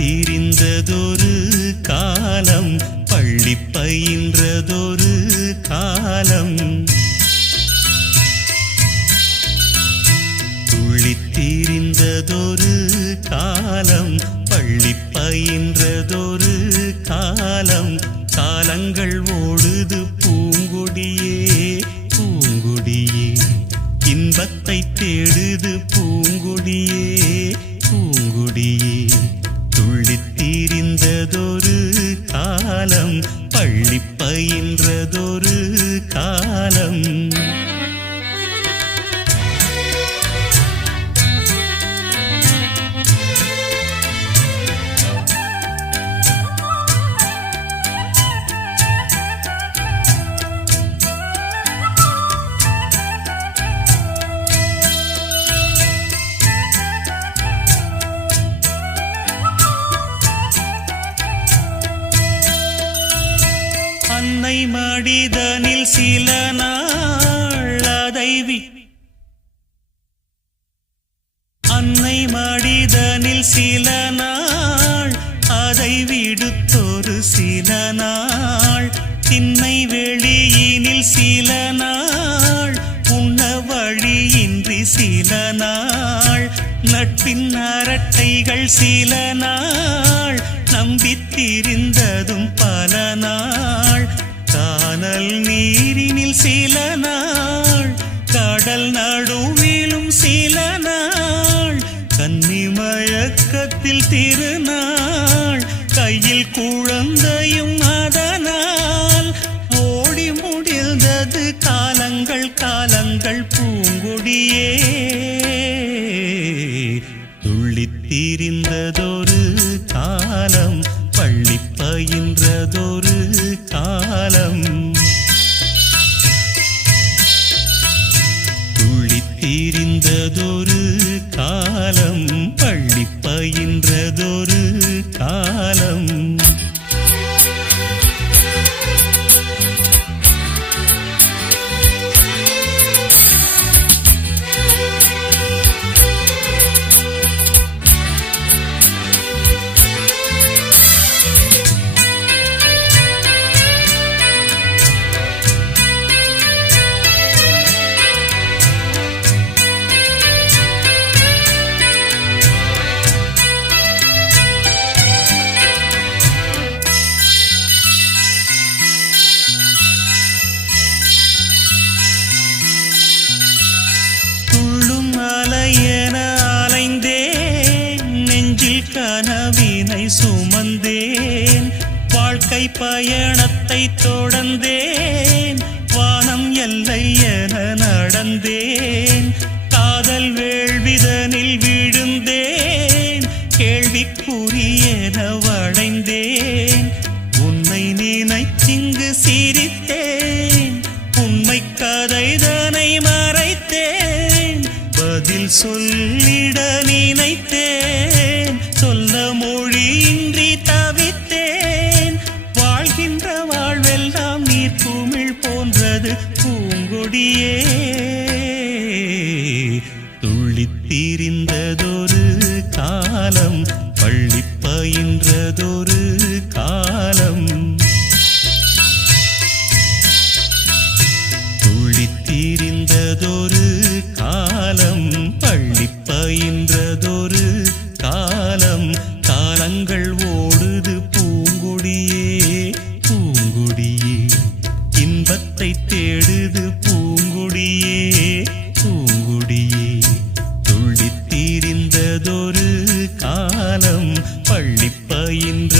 திரிந்ததொரு காலம், பள்ளி பயின்றதொரு காலம், துள்ளித் திரிந்ததொரு காலம், பள்ளி பயின்றதொரு காலம், காலங்கள் ஓடுது பூங்கொடியே பூங்கொடியே, இன்பத்தை தேடுது பூங்கொடியே பூங்கொடியே, துள்ளித் திரிந்ததொரு காலம், பள்ளி பயின்றதொரு காலம். அன்னை மடிதனில் சில நாள் அன்னை மடிதனில் சில நாள் அதை விடுத்தொரு சில நாள், திண்ணை வெளியினில் சில நாள், உண்ண வழியின்றி சில நாள், நட்பின் அரட்டைகள் சில நாள், நம்பித் திரிந்ததும் பல நாள், கானல் நீரினில் சில நாள், கடல் நடுவிலும் சில நாள், கன்னி மயக்கத்தில் திருநாள், கையில் குழந்தையும் அதனால், ஓடி முடிந்தது காலங்கள் காலங்கள் பூங்கொடியே, துள்ளித் திரிந்ததொரு காலம், பள்ளி பயின்றதொரு காலம், துள்ளித் திரிந்ததொரு காலம், பள்ளி பயின்றதொரு காலம். கனவினை சுமந்தேன், வாழ்க்கை பயணத்தை தொடர்ந்தேன், வானம் எல்லை என நடந்தேன், காதல் வேள்விதனில் விழுந்தேன், கேள்விக்குரியென வளைந்தேன், உன்னை நினைத்திங்கு சிரித்தேன், உண்மை கதைதனை மறைத்தேன், பதில் சொல்லிட நினைத்தேன், சொல்ல மொழியின்றி தவித்தேன், வாழ்கின்ற வாழ்வெல்லாம் நீர்க்குமிழ் போன்றது பூங்கொடியே, துள்ளித் திரிந்ததொரு காலம், பள்ளி பயின்றதொரு காலம், துள்ளித் திரிந்ததொரு காலம், பள்ளி பயின்றதொரு காலம், காலங்கள் ஓடுது பூங்கொடியே பூங்கொடியே, இன்பத்தை தேடுது பூங்கொடியே பூங்கொடியே, துள்ளித் திரிந்ததொரு காலம், பள்ளி பயின்ற